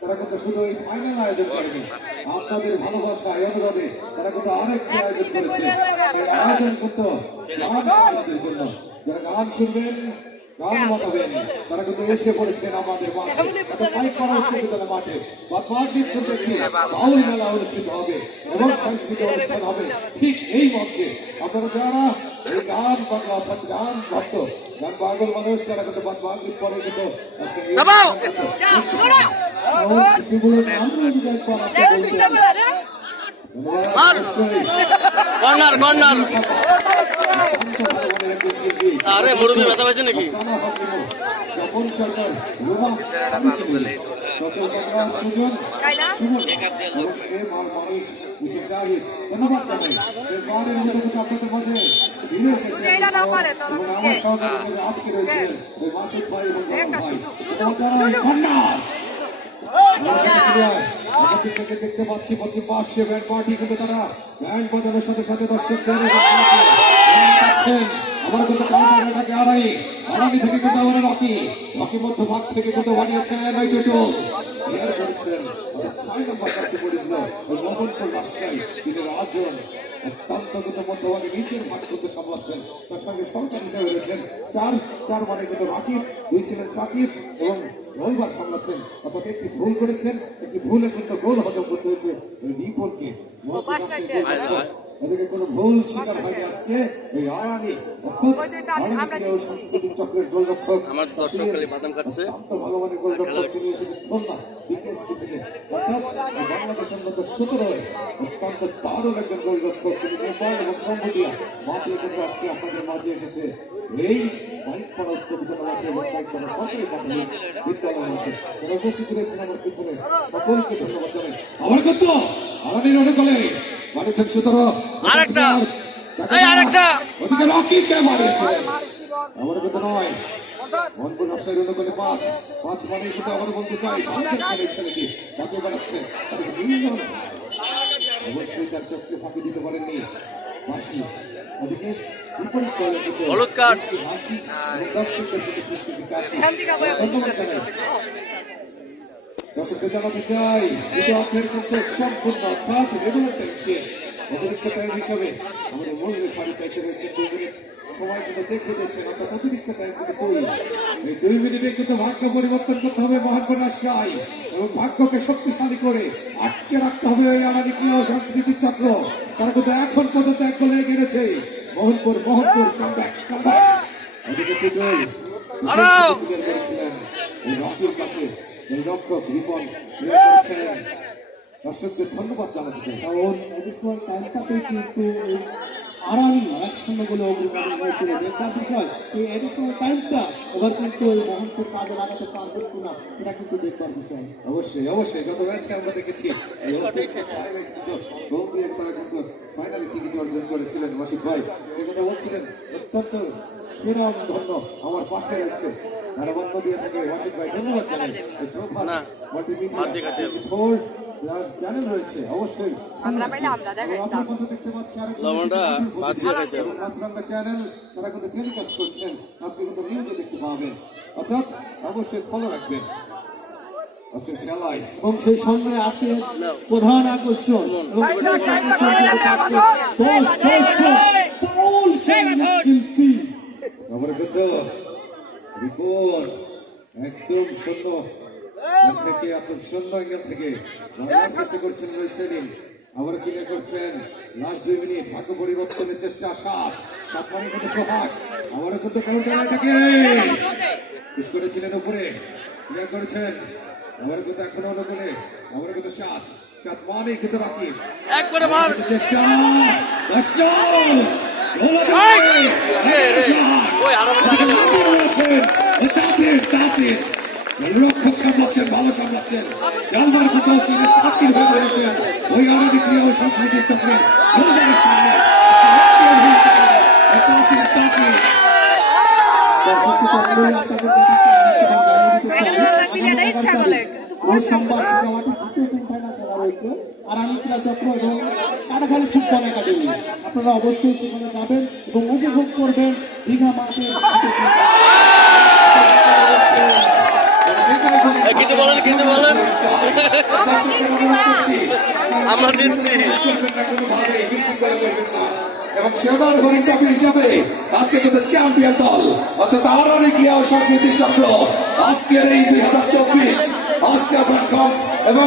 তারা কিন্তু শুধু এই ফাইনাল আয়োজন করেনি, আপনাদের ভালোবাসা এই অনুরোধে তারা কিন্তু আরেকটি আয়োজন করেছে। আয়োজন করতো জন্য যারা গান শুনবেন, গান বাজাবেন, তারা কিন্তু এসে পড়েছেন আমাদের মাঠে। মাঠে বাউল মেলা অনুষ্ঠিত হবে এবং সাংস্কৃতিক অনুষ্ঠান হবে ঠিক এই মঞ্চে। আপনারা যারা এই গান পাগল অর্থাৎ গান ভক্ত, গান পাগল মানুষ, তারা কিন্তু মাগরিব পরে কিন্তু আরে মুরব্বী ব্যথা পাইছে নাকি? ধন্যবাদ জানাই আজকে রয়েছে দেখতে পাচ্ছি পাশে ব্যান্ড পার্টি কিন্তু তারা ব্যান্ড বাজানোর সাথে সাথে দর্শকদের আমরা কিন্তু কাউন্টারটাকে আড়াই থেকে কিন্তু আমরা রকি মধ্যভাগ থেকে কিন্তু বানিয়েছেন করেছেন 6 নম্বর কাছে পড়েছিল মোহাম্মদপুর রাজশাহী তিনি রাজন অত্যন্ত কিন্তু মধ্যভাগে নিচের ভাগ করতে সামলাচ্ছেন। তার সঙ্গে সরকার হিসেবে রয়েছেন চার মানে কিন্তু রাকিব, দুই ছিলেন সাকিব এবং রবিবার সামলাচ্ছেন। অর্থাৎ একটি ভুল করেছেন, একটি ভুলে কিন্তু গোল হজম করতে হয়েছে রিপনকে। এদিকে কোনো ভুল শিকার হয়নি আজকে এই আয়ানি সাংস্কৃতিক চক্রের গোলরক্ষক আমার দর্শক খালি বাদাম খাচ্ছে ভালো মানের গোলরক্ষক তিনি খুলনা বিকেএসপি থেকে অর্থাৎ বাংলাদেশের মধ্যে 17 অত্যন্ত দারুণ একজন গোলরক্ষক তিনি নেপাল এবং কম্বোডিয়া মাটিয়ে কিন্তু আজকে আপনাদের মাঝে এসেছে এই বাইকপাড়া উচ্চ বিদ্যালয় এবং বাইকপাড়া সরকারি প্রাথমিক বিদ্যালয় মাঠে যারা উপস্থিত রয়েছেন আমার পিছনে সকলকে ধন্যবাদ জানাই। আমার কত আরানির অনুকূলে মানেছেন 17 আরেকটা ওদিকে রকি কে মারেছে আমার কথা নয় মনপুর রাজশাহীর অনুকূলে 5 মানে কিন্তু আবার বলতে চাই ছেলেটি তাকে বাড়াচ্ছে অবশ্যই তার চোখকে ফাঁকি দিতে পারেননি বাসি ওদিকে হলুদ কার্ড দর্শককে জানাতে চাই অর্থের কিন্তু সম্পূর্ণ অর্থাৎ রেগুলার টাইম শেষ। অতিরিক্ত টাইম হিসাবে আমাদের মূল রেফারি দায়িত্বে রয়েছে 2 মিনিট সময় কিন্তু দেখে দিচ্ছেন অর্থাৎ অতিরিক্ত টাইম কিন্তু এই 2 মিনিটে কিন্তু ভাগ্য পরিবর্তন করতে হবে মোহাম্মদপুর রাজশাহী এবং ভাগ্যকে শক্তিশালী করে আটকে রাখতে হবে এই আনাদিকীয় সাংস্কৃতিক চক্র। তারা কিন্তু এখন পর্যন্ত এক গোলে এগিয়ে গেছে মোহনপুর কামব্যাক ওদিকে টুটুল এই রকির কাছে এই রক্ষক রিপন দর্শকদের ধন্যবাদ জানাতে চাই কারণ এডিশনাল টাইমটাতে কিন্তু আড়াই 1-0 বলে অগ্রগতি হয়েছিল। দেখার বিষয় এই এডিশনাল টাইমটা এবার কিন্তু ওই মোহনপুর কাজে লাগাতে পারবে কিনা সেটা কিন্তু দেখবার বিষয়। অবশ্যই গত ম্যাচে আমরা দেখেছি ফাইনালে টিকিট অর্জন করেছিলেন মাসিক ভাই, এই কথা বলছিলেন অত্যন্ত সেরা ধন্য আমার পাশে আছে ধারাবন্ধ দিয়ে থাকে মাসিক ভাই। ধন্যবাদ জানাই চ্যানেল রয়েছে অবশ্যই দেখতে পাচ্ছি চ্যানেল তারা কিন্তু টেলিকাস্ট করছেন আপনি কিন্তু নিউজে দেখতে পাবেন অর্থাৎ অবশ্যই ফলো রাখবেন। এবং সেই সঙ্গে আজকে প্রধান আকর্ষণ শিল্পী আমার কিন্তু রিপোর্ট একদম শূন্য থেকে আপনার শূন্য এখান থেকে চেষ্টা করছেন সেলিম আবার ক্লিয়ার করছেন লাস্ট 2 মিনিট ভাগ্য পরিবর্তনের চেষ্টা 7 মানে কিন্তু সোহাগ আবারও কিন্তু কাউন্টারটাকে পুশ করেছিলেন উপরে ক্লিয়ার করেছেন আবারও কিন্তু এখনো অনুকূলে আবারও কিন্তু 7 মানে কিন্তু রাকিব একবারে মার চেষ্টা রক্ষক সামলাচ্ছেন ভালো সামলাচ্ছেন জালমার কোথাও ছিলেন প্রাচীর হয়ে রয়েছেন ওই আনাদিকীয় সংস্কৃতির চক্রে আপনারা অবশ্যই সেখানে যাবেন এবং উপভোগ করবেন দীঘা মাঠে। আমরা জিতছি। এবং সেবার হরিকাপি হিসাবে আজকে কিন্তু চ্যাম্পিয়ন দল অর্থাৎ আরনি ক্রিয়া ও সংস্কৃতি চক্র আজকের এই 2024 আসিয়া এবং